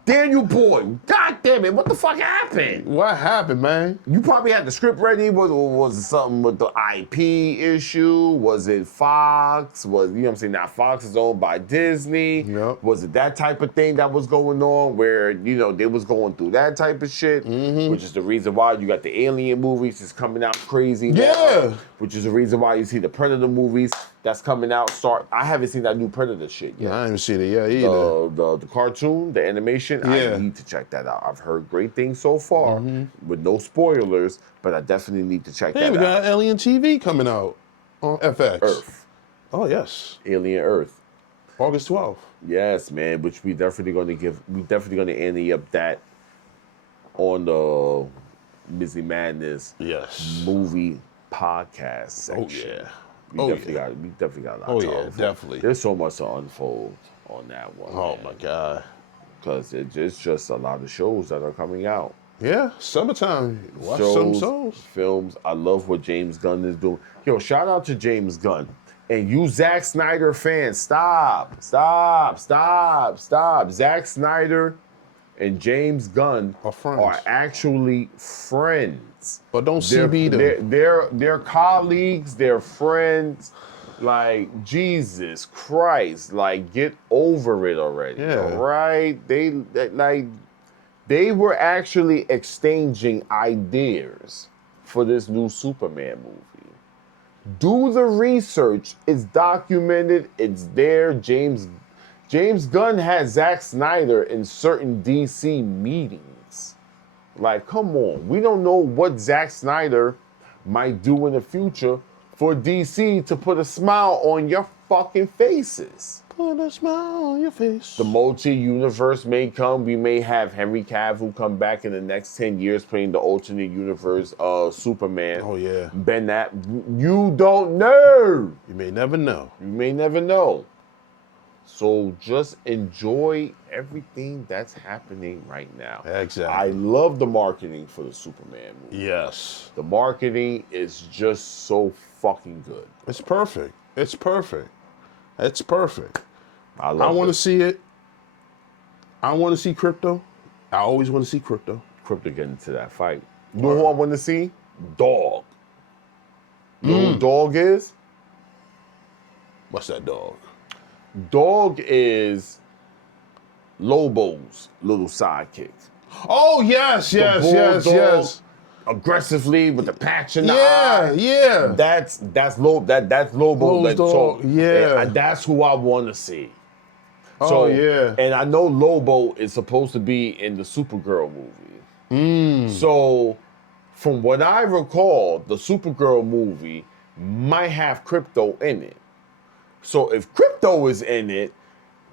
Daniel Boyd, god damn it, what the fuck happened? What happened, man? You probably had the script ready. Was it something with the IP issue? Was it Fox? You know what I'm saying? Now Fox is owned by Disney. Yep. Was it that type of thing that was going on where, you know, they was going through that type of shit? Which is the reason why you got the Alien movies that's coming out crazy now. Yeah. Which is the reason why you see the Predator movies that's coming out. I haven't seen that new Predator shit yet. Yeah, I haven't seen it yet either. The cartoon, the animation, Yeah. I need to check that out. I've heard great things so far with no spoilers, but I definitely need to check Hey, that we out. got Alien TV coming out on FX. Earth, Oh, yes. Alien Earth. August 12th. Yes, man, which we definitely going to ante up that on the Mizzie Madness movie podcast section. Oh, yeah. We definitely got a lot Oh, to yeah, unfold. definitely. There's so much to unfold on that one. Oh, man. my God. Because it's just a lot of shows that are coming out. Yeah, summertime. Watch some shows. Films. I love what James Gunn is doing. Yo, shout out to James Gunn. And you Zack Snyder fans, stop. Zack Snyder and James Gunn Are friends. are actually friends. But don't CB them. They're colleagues, they're friends. Like, Jesus Christ, like, get over it already. Yeah. All right? They were actually exchanging ideas for this new Superman movie. Do the research. It's documented. It's there. James Gunn has Zack Snyder in certain DC meetings. Like, come on. We don't know what Zack Snyder might do in the future for DC to put a smile on your fucking faces. Put a smile on your face. The multi-universe may come. We may have Henry Cavill come back in the next 10 years playing the alternate universe Superman. Oh, yeah. Ben that. You don't know. You may never know. You may never know. So just enjoy everything that's happening right now. Exactly. I love the marketing for the Superman movie. Yes. The marketing is just so fucking good. It's perfect. It's perfect. It's perfect. I want to see it. I want to see Crypto. I always want to see Crypto. Crypto get into that fight. You know who I want to see? Dog. You know who Dog is? What's that dog? Dog is Lobo's little sidekick. Oh, yes. Bulldog, aggressively with the patch in the eye. Yeah. That's Lobo. That's Lobo's dog. Yeah. And that's who I want to see. Oh, yeah. And I know Lobo is supposed to be in the Supergirl movie. So, from what I recall, the Supergirl movie might have Crypto in it. So if Crypto is in it,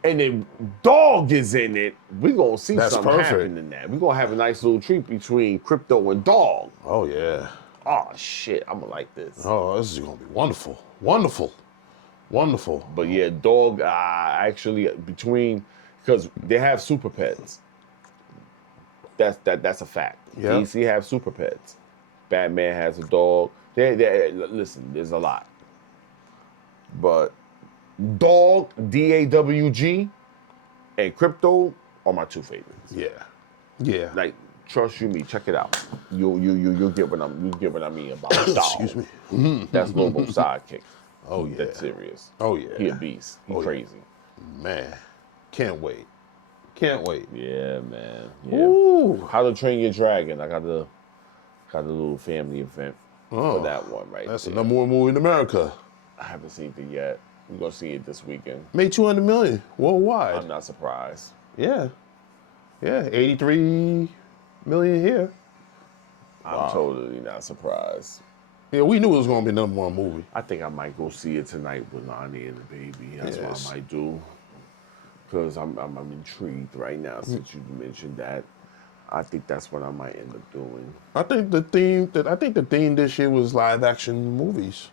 and then Dog is in it, we're going to see something happen in that. We're going to have a nice little treat between Crypto and Dog. Oh, yeah. Oh, shit. I'm going to like this. Oh, this is going to be wonderful. Wonderful. Wonderful. But yeah, Dog, actually, because they have super pets. That's a fact. Yeah. DC have super pets. Batman has a dog. Listen, there's a lot. But Dog, D-A-W-G, and Crypto are my two favorites. Yeah. Yeah. Like, trust you me, check it out. You'll get what I mean about Dog. Excuse me. That's Lobo's sidekick. Oh, yeah. That's serious. Oh, yeah. He a beast. He crazy. Man. Can't wait. Can't wait. Yeah, man. Yeah. Ooh. How to Train Your Dragon. I got a little family event for that one That's there. the number one movie in America. I haven't seen it yet. I'm gonna see it this weekend. Made 200 million worldwide. I'm not surprised. Yeah. Yeah. 83 million here. I'm totally not surprised. Yeah, we knew it was gonna be number one movie. I think I might go see it tonight with Lonnie and the baby. That's Yes. what I might do. Because I'm intrigued right now since you mentioned that. I think that's what I might end up doing. I think the theme this year was live action movies.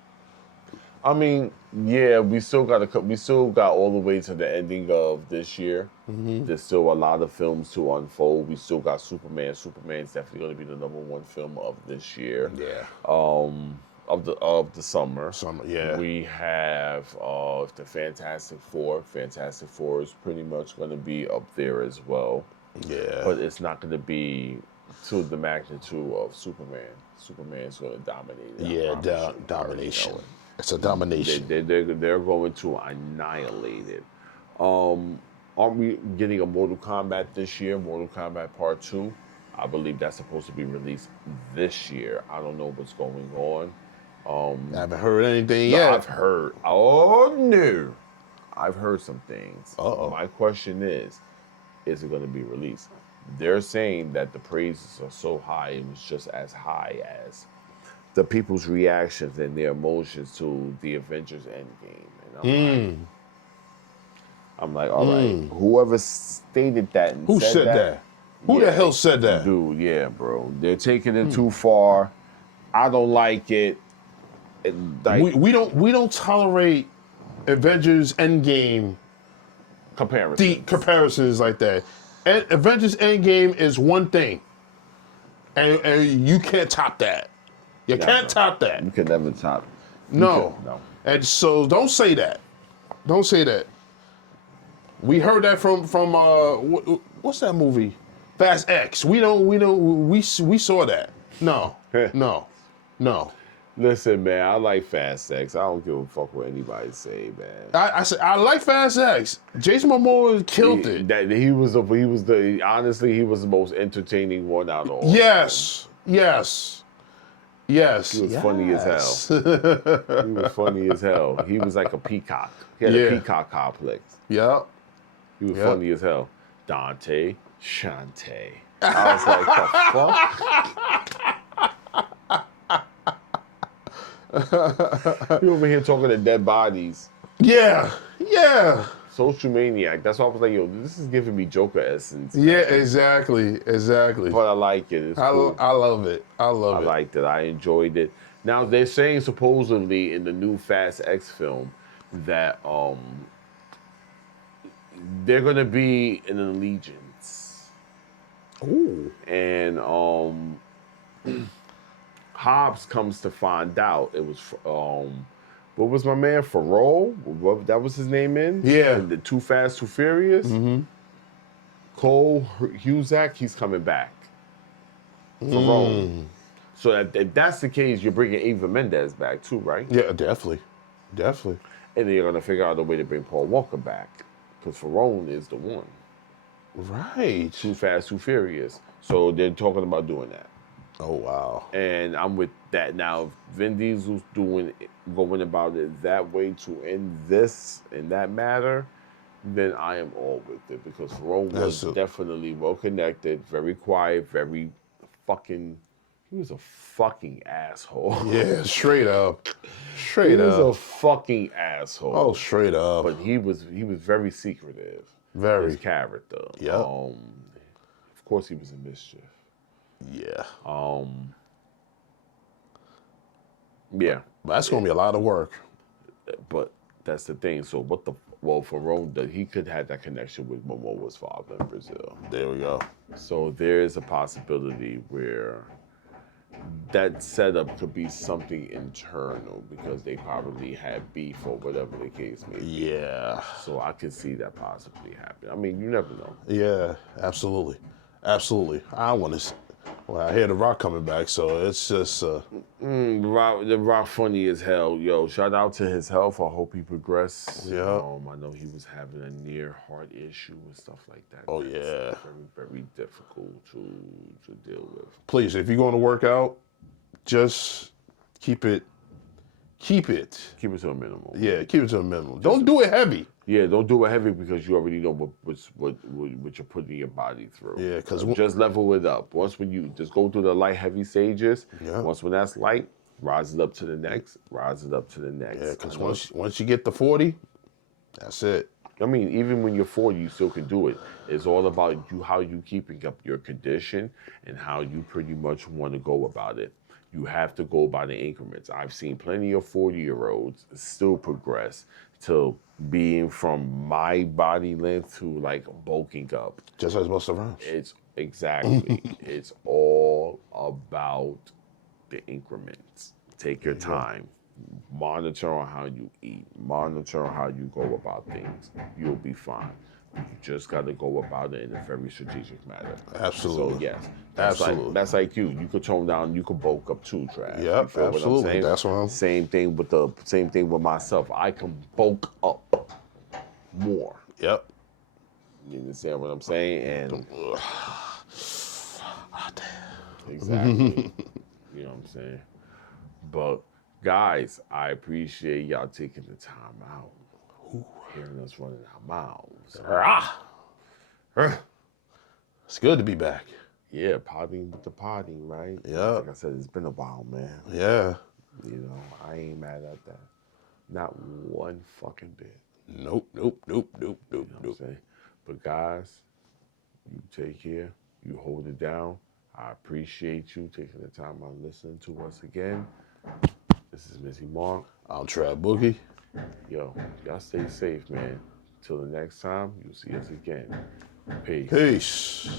I mean, yeah, we still got all the way to the ending of this year. There's still a lot of films to unfold. We still got Superman. Superman's definitely going to be the number one film of this year. Yeah. Of the summer. Yeah. We have the Fantastic Four. Fantastic Four is pretty much going to be up there as well. Yeah. But it's not going to be to the magnitude of Superman. Superman's going to dominate. Yeah, domination. It's a domination. They're going to annihilate it. Aren't we getting a Mortal Kombat this year? Mortal Kombat Part 2? I believe that's supposed to be released this year. I don't know what's going on. I haven't heard anything yet. I've heard. Oh, no. I've heard some things. Uh-oh. My question is it going to be released? They're saying that the praises are so high, it was just as high as the people's reactions and their emotions to the Avengers Endgame. And I'm like, all right, whoever stated that and Who said that? Who the hell said that? Dude, yeah, bro. They're taking it too far. I don't like it. We don't tolerate Avengers Endgame comparisons like that. And Avengers Endgame is one thing, and you can't top that. You can't top that. You can never top. No. And so don't say that. Don't say that. We heard that from what's that movie? Fast X. We saw that. No. Listen, man, I like Fast X. I don't give a fuck what anybody say, man. I said I like Fast X. Jason Momoa killed it. He was the most entertaining one out of all. Yes. Yes. He was funny as hell. hell. He was funny as hell. He was like a peacock. He had a peacock complex. Yep. He was Yep. funny as hell. Dante Shante. I was like, the fuck? You over here talking to dead bodies. Yeah. Yeah. Social maniac. That's why I was like, yo, this is giving me Joker essence. Man. Yeah, exactly. Exactly. But I like it. It's cool. I love it. I love I it. liked it. I enjoyed it. Now they're saying supposedly in the new Fast X film that they're gonna be in an allegiance. Ooh. And Hobbs comes to find out it was what was my man Farrell? What that was his name in? Yeah. In the Too Fast, Too Furious. Mm-hmm. Cole Huzak, he's coming back. Farrell. So if that's the case, you're bringing Eva Mendes back too, right? Yeah, definitely. Definitely. And then you're gonna figure out a way to bring Paul Walker back, because Farrell is the one. Right. Too Fast, Too Furious. So they're talking about doing that. Oh, wow. And I'm with that. Now, if Vin Diesel's going about it that way to end this in that matter, then I am all with it, because Farrell was definitely well connected, very quiet, very fucking. He was a fucking asshole. Yeah, straight up. Straight He was up. a fucking asshole. Oh, straight up. But he was very secretive. Very. His character. Yep. Of course, he was in mischief. Yeah. Yeah. That's going to be a lot of work. But that's the thing. So Farrell, he could have that connection with Momoa's father in Brazil. There we go. So there is a possibility where that setup could be something internal, because they probably had beef or whatever the case may be. Yeah. So I could see that possibly happen. I mean, you never know. Yeah, absolutely. Absolutely. I want to. Well, I hear The Rock coming back, so it's just. The Rock funny as hell. Yo, shout out to his health. I hope he progress. Yeah. I know he was having a near heart issue and stuff like that. Oh, That's yeah. very, very difficult to deal with. Please, if you're going to work out, just keep it. Keep it to a minimum. Yeah, keep it to a minimum. Don't do it heavy. Yeah, don't do it heavy, because you already know what you're putting your body through. Yeah, because just level it up. When you just go through the light, heavy stages. Yeah. When that's light, rise it up to the next. Rise it up to the next. Yeah, because once you get to 40, that's it. I mean, even when you're 40, you still can do it. It's all about how you keeping up your condition and how you pretty much want to go about it. You have to go by the increments. I've seen plenty of 40-year-olds still progress to being from my body length to like bulking up. Just as Busta Rhymes. It's exactly. It's all about the increments. Take your time. Monitor on how you eat. Monitor on how you go about things. You'll be fine. You just got to go about it in a very strategic manner. Absolutely. So yes, Absolutely. That's like you. You could tone down. You could bulk up too, Trav. Yep, You feel absolutely. What I'm saying? That's what I'm. Same thing with myself. I can bulk up more. Yep. You understand what I'm saying? And exactly. You know what I'm saying? But guys, I appreciate y'all taking the time out, hearing us running our mouths. It's good to be back. Yeah, potting with the potting, right? Yeah. Like I said, it's been a while, man. Yeah. You know, I ain't mad at that. Not one fucking bit. Nope. You know what I'm saying? But guys, you take care. You hold it down. I appreciate you taking the time out listening to us again. This is Mizzie Mark. I'm Trav Boogie. Yo, y'all stay safe, man. Till the next time, you'll see us again. Peace. Peace.